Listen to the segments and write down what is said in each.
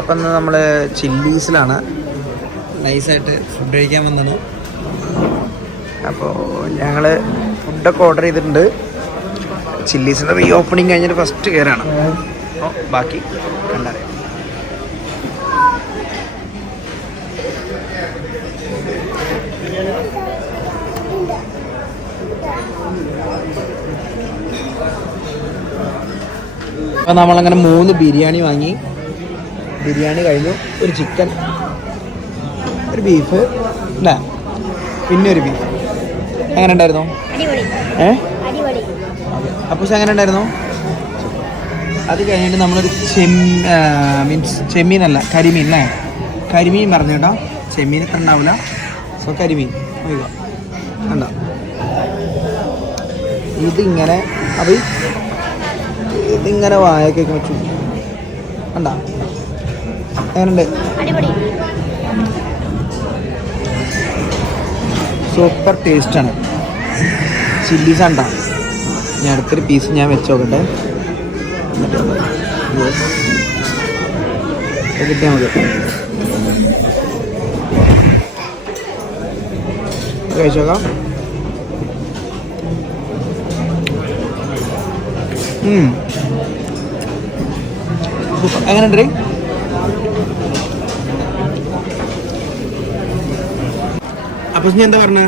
അപ്പം നമ്മൾ ചില്ലീസിലാണ് നൈസായിട്ട് ഫുഡ് കഴിക്കാൻ വന്നത്. അപ്പോൾ ഞങ്ങൾ ഫുഡൊക്കെ ഓർഡർ ചെയ്തിട്ടുണ്ട്. ചില്ലീസിൻ്റെ റീ ഓപ്പണിങ് കഴിഞ്ഞിട്ട് ഫസ്റ്റ് കയറാണ്. അപ്പോൾ ബാക്കി കണ്ടറിയാം. അപ്പോൾ നമ്മളങ്ങനെ 3 ബിരിയാണി വാങ്ങി. ബിരിയാണി കഴിഞ്ഞു, ഒരു ചിക്കൻ, ഒരു ബീഫ് അല്ലേ, പിന്നെ ഒരു ബീഫ്. എങ്ങനെ ഉണ്ടായിരുന്നു? അപ്പോൾ എങ്ങനെ ഉണ്ടായിരുന്നു? അത് കഴിഞ്ഞിട്ട് നമ്മളൊരു മീൻസ് ചെമ്മീനല്ല, കരിമീൻ അല്ലേ, കരിമീൻ പറഞ്ഞു കേട്ടോ. ചെമ്മീൻ ഇത്ര ഉണ്ടാവില്ല. സോ കരിമീൻ കണ്ട ഇതിങ്ങനെ. അപ്പോൾ ഇതിങ്ങനെ വായൊക്കെ വെച്ചു കണ്ട. എങ്ങനെയുണ്ട്? സൂപ്പർ ടേസ്റ്റാണ്. ചില്ലീസ് ഉണ്ടോ? ഞാൻ അടുത്തൊരു പീസ് ഞാൻ വെച്ച് നോക്കട്ടെ. കിട്ടിയാൽ മതി. കഴിച്ചു നോക്കാം. എങ്ങനെയുണ്ട്? അപ്പൊ നീ എന്താ പറഞ്ഞ?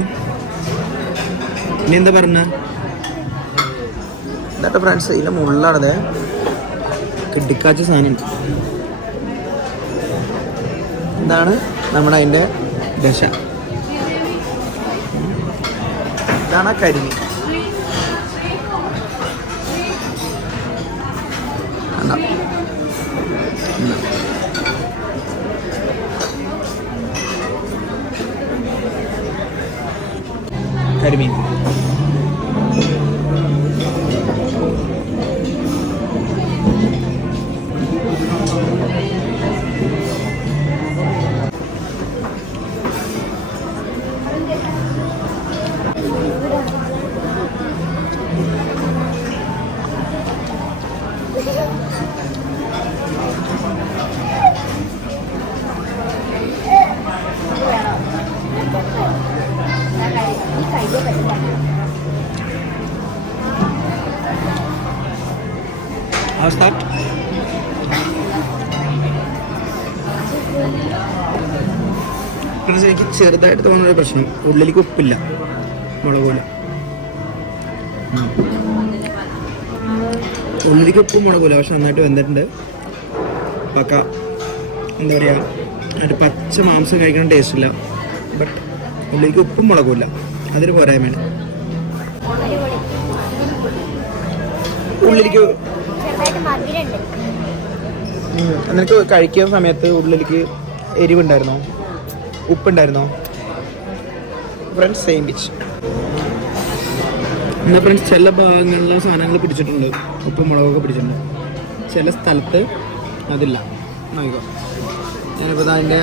എന്നിട്ട് ഫ്രണ്ട്സ് ഇതിൻ്റെ മുകളിലാണത് കിട്ടിക്കാച്ച സാധനം. ഇതാണ് നമ്മുടെ അതിൻ്റെ ദശ. ഇതാണ് കരിമീൻ. കരിമീൻ എനിക്ക് ചെറുതായിട്ട് തോന്നുന്നൊരു പ്രശ്നം, ഉള്ളിലേക്ക് ഉപ്പില്ല, മുളക് പോലെ. ഉള്ളിലേക്ക് ഉപ്പും മുളക് പോലെ, പക്ഷെ നന്നായിട്ട് വെന്തിട്ടുണ്ട്. പക്ക എന്താ പറയുക, ഒരു പച്ച മാംസം കഴിക്കണം ടേസ്റ്റ് ഇല്ല. ബട്ട് ഉള്ളിലേക്ക് ഉപ്പും മുളകും ഇല്ല, അതൊരു പോരായ്മയാണ്. ഉള്ളിലേക്ക് നിനക്ക് കഴിക്കുന്ന സമയത്ത് ഉള്ളിലേക്ക് എരിവുണ്ടായിരുന്നോ, ഉപ്പുണ്ടായിരുന്നോ? Friends same pitch. എന്നാൽ ഫ്രണ്ട്സ് ചില ഭാഗങ്ങളിലെ സാധനങ്ങൾ പിടിച്ചിട്ടുണ്ട്, ഉപ്പും മുളകൊക്കെ പിടിച്ചിട്ടുണ്ട്. ചില സ്ഥലത്ത് അതില്ല. നോക്കിക്കോ, ഞാനിപ്പോൾ അതിൻ്റെ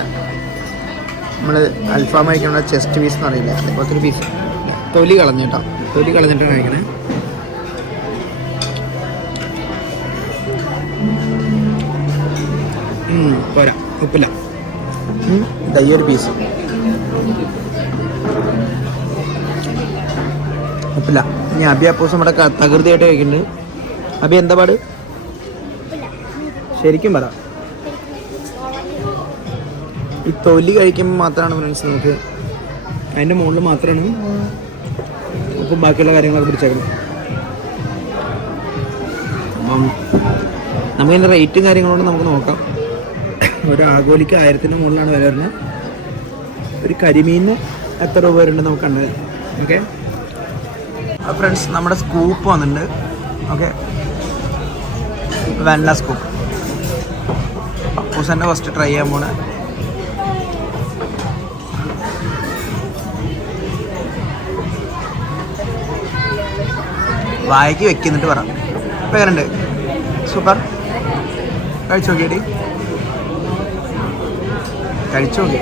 നമ്മൾ അൽഫാം കഴിക്കുന്ന ചെസ്റ്റ് പീസ് എന്ന് അറിയില്ല, അതേപോലത്തെ ഒരു പീസ് തൊലി കളഞ്ഞിട്ടാണ് കഴിക്കണേ. പോരാ, ഉപ്പില്ല. ഈ ഒരു പീസ് ഉപ്പില്ല. ഇനി അബി അപ്പോസ് നമ്മുടെ തകൃതിയായിട്ട് കഴിക്കുന്നുണ്ട്. അബി എന്താ പാട്? ശരിക്കും പറ. ഈ തൊലി കഴിക്കുമ്പോൾ മാത്രമാണ് ഫ്രണ്ട്സ് നമുക്ക് അതിൻ്റെ മുകളിൽ മാത്രമാണ് ഉപ്പും ബാക്കിയുള്ള കാര്യങ്ങളൊക്കെ പിടിച്ചേക്കുന്നത്. അപ്പം നമുക്കതിൻ്റെ റേറ്റും കാര്യങ്ങളോട് നമുക്ക് നോക്കാം. ഒരു ആഗോലിക്ക് 1000-ന് മുകളിലാണ് വില വരുന്നത്. ഒരു കരിമീനിന് എത്ര രൂപ വരുന്നുണ്ട് നമുക്ക് കണ്ടത്. ഓക്കെ ഫ്രണ്ട്സ്, നമ്മുടെ സ്കൂപ്പ് വന്നിട്ടുണ്ട്. ഓക്കെ, വെണ്ണ സ്കൂപ്പ്. പപ്പൂസ് തന്നെ ഫസ്റ്റ് ട്രൈ ചെയ്യാൻ പോണേ. വായിക്ക് വെക്കുന്നിട്ട് പറ. ഇപ്പം എങ്ങനെയുണ്ട്? സൂപ്പർ. കഴിച്ചു നോക്കിയേടി, കഴിച്ചു നോക്കി.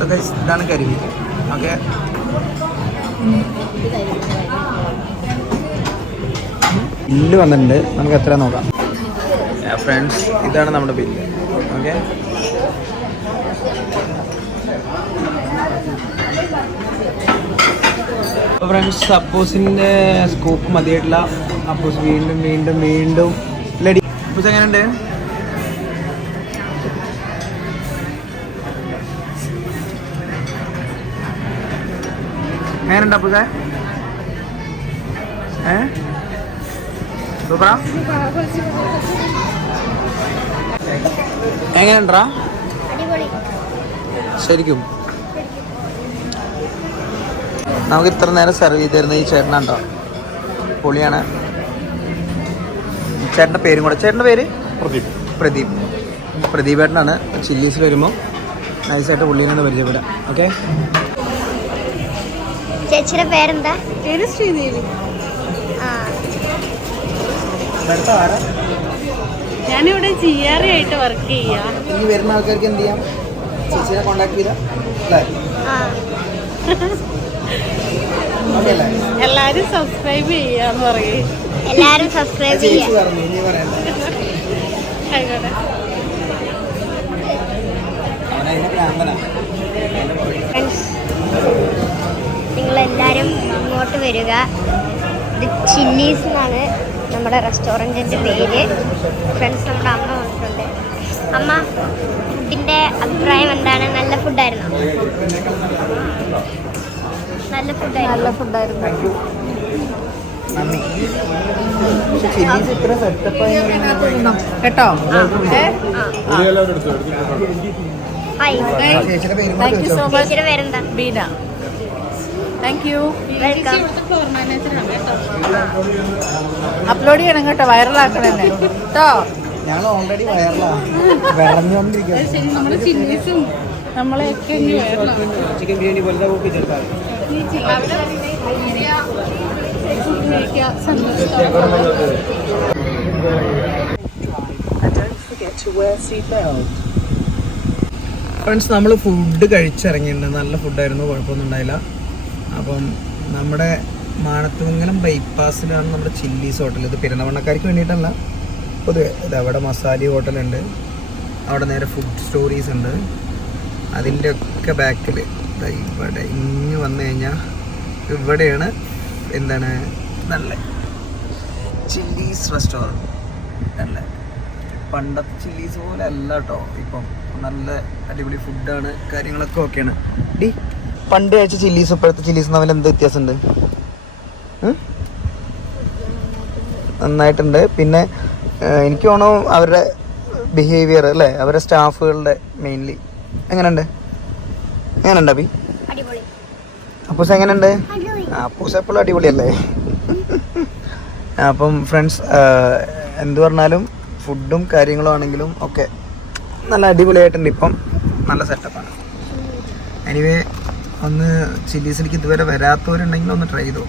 സോ ഗൈസ് ഇതാണ് കരിമീൻ. ഓക്കെ, ബില്ല് വന്നിട്ടുണ്ട്, നമുക്ക് എത്ര നോക്കാം. ഫ്രണ്ട്സ് ഇതാണ് നമ്മുടെ ബില്ല്. ഓക്കെ, അപ്പോൾ ഫ്രണ്ട്സ് അപ്പൂസിൻ്റെ സ്കൂപ്പ് മതിയായിട്ടില്ല. അപ്പൂസ് വീണ്ടും വീണ്ടും വീണ്ടും ലഡി. അപ്പൂസ് എങ്ങനെയുണ്ട്? എങ്ങനെയുണ്ട് അപ്പൂസേ? സൂപ്പറാ? എങ്ങനെയുണ്ടാ ശരിക്കും? നമുക്ക് ഇത്ര നേരം സെർവ് ചെയ്തിരുന്ന ഈ ചേട്ടനാണ്ടോ, പൊളിയാണ്. ചേട്ടൻ്റെ പേരും കൂടെ, ചേട്ടൻ്റെ പേര് പ്രദീപ് ഏട്ടനാണ്. ചില്ലീസിൽ വരുമ്പോൾ നൈസായിട്ട് പുള്ളീനെ പരിചയപ്പെടാം. ഓക്കെ, ചേച്ചിയുടെ പേരെന്താ? പേര് ശ്രീദേവി. ഞാനിവിടെ GRE ആയിട്ട് വർക്ക് ചെയ്യാം. ഇനി വരുന്ന ആൾക്കാർക്ക് എന്ത് ചെയ്യാം? ചേച്ചിനെ കോണ്ടാക്ട് ചെയ്താൽ എല്ലാരും സബ്സ്ക്രൈബ് ചെയ്യാന്ന് പറയും. എല്ലാരും സബ്സ്ക്രൈബ് ചെയ്യാം. ആയിക്കോട്ടെ. നിങ്ങളെല്ലാരും ഇങ്ങോട്ട് വരിക. ഇത് ചില്ലീസ് എന്നാണ് നമ്മുടെ റെസ്റ്റോറൻറ്റിൻ്റെ പേര്. ഫ്രണ്ട്സ്, നമ്മുടെ അമ്മ വന്നിട്ടുണ്ട്. അമ്മ, ഫുഡിൻ്റെ അഭിപ്രായം എന്താണ്? നല്ല ഫുഡായിരുന്നോ? നല്ല ഫുഡായിരുന്നു. കേട്ടോ? ചേച്ചിയുടെ പേരെന്താ? Beena. Thank you. Welcome. Upload ചെയ്യണം കേട്ടോ, വൈറലാക്കണം കേട്ടോ. ഞങ്ങൾ ഓൾറെഡി വയറിലാണ്ടിരിക്കും. നമ്മുടെ ചില്ലീസും നമ്മളെയൊക്കെ ചിക്കൻ ബിരിയാണി പോലത്തെ കൂപ്പിച്ചെടുത്താൽ ഫ്രണ്ട്സ്, നമ്മൾ ഫുഡ് കഴിച്ചിറങ്ങിയിട്ടുണ്ട്. നല്ല ഫുഡായിരുന്നു, കുഴപ്പമൊന്നും ഉണ്ടായില്ല. അപ്പം നമ്മുടെ മാണത്തുമംഗലം ബൈപ്പാസിലാണ് നമ്മുടെ ചില്ലീസ് ഹോട്ടൽ. ഇത് പെരുന്തവണ്ണക്കാർക്ക് വേണ്ടിയിട്ടല്ല, പൊതുവെ ഇത് അവിടെ മസാലി ഹോട്ടലുണ്ട്, അവിടെ നേരെ ഫുഡ് സ്റ്റോറീസ് ഉണ്ട്. അതിൻ്റെ ഒക്കെ ബാക്കിൽ ഇവിടെ ഇങ്ങ് വന്നു കഴിഞ്ഞാൽ ഇവിടെയാണ് എന്താണ് നല്ല ചില്ലീസ് റെസ്റ്റോറൻറ്റ്. നല്ല പണ്ടത്തെ ചില്ലീസ് പോലെ അല്ല കേട്ടോ, ഇപ്പം നല്ല അടിപൊളി ഫുഡാണ്, കാര്യങ്ങളൊക്കെ ഓക്കെയാണ്. പണ്ട് കഴിച്ച ചില്ലീസ് ഇപ്പോഴത്തെ ചില്ലീസ് തമ്മിൽ എന്ത് വ്യത്യാസമുണ്ട്? നന്നായിട്ടുണ്ട്. പിന്നെ എനിക്ക് തോന്നുന്നു അവരുടെ ബിഹേവിയർ അല്ലേ, അവരുടെ സ്റ്റാഫുകളുടെ മെയിൻലി എങ്ങനെയുണ്ട്? അബി? അപ്പൂസ് എങ്ങനെയുണ്ട്? അപ്പൂസ് എപ്പോഴും അടിപൊളിയല്ലേ? അപ്പം ഫ്രണ്ട്സ്, എന്ത് പറഞ്ഞാലും ഫുഡും കാര്യങ്ങളും ആണെങ്കിലും ഒക്കെ നല്ല അടിപൊളിയായിട്ടുണ്ട്. ഇപ്പം നല്ല സെറ്റപ്പാണ്. എനിവേ, ഒന്ന് ചില്ലീസിലേക്ക് ഇതുവരെ വരാത്തവരുണ്ടെങ്കിൽ ഒന്ന് ട്രൈ ചെയ്തോ.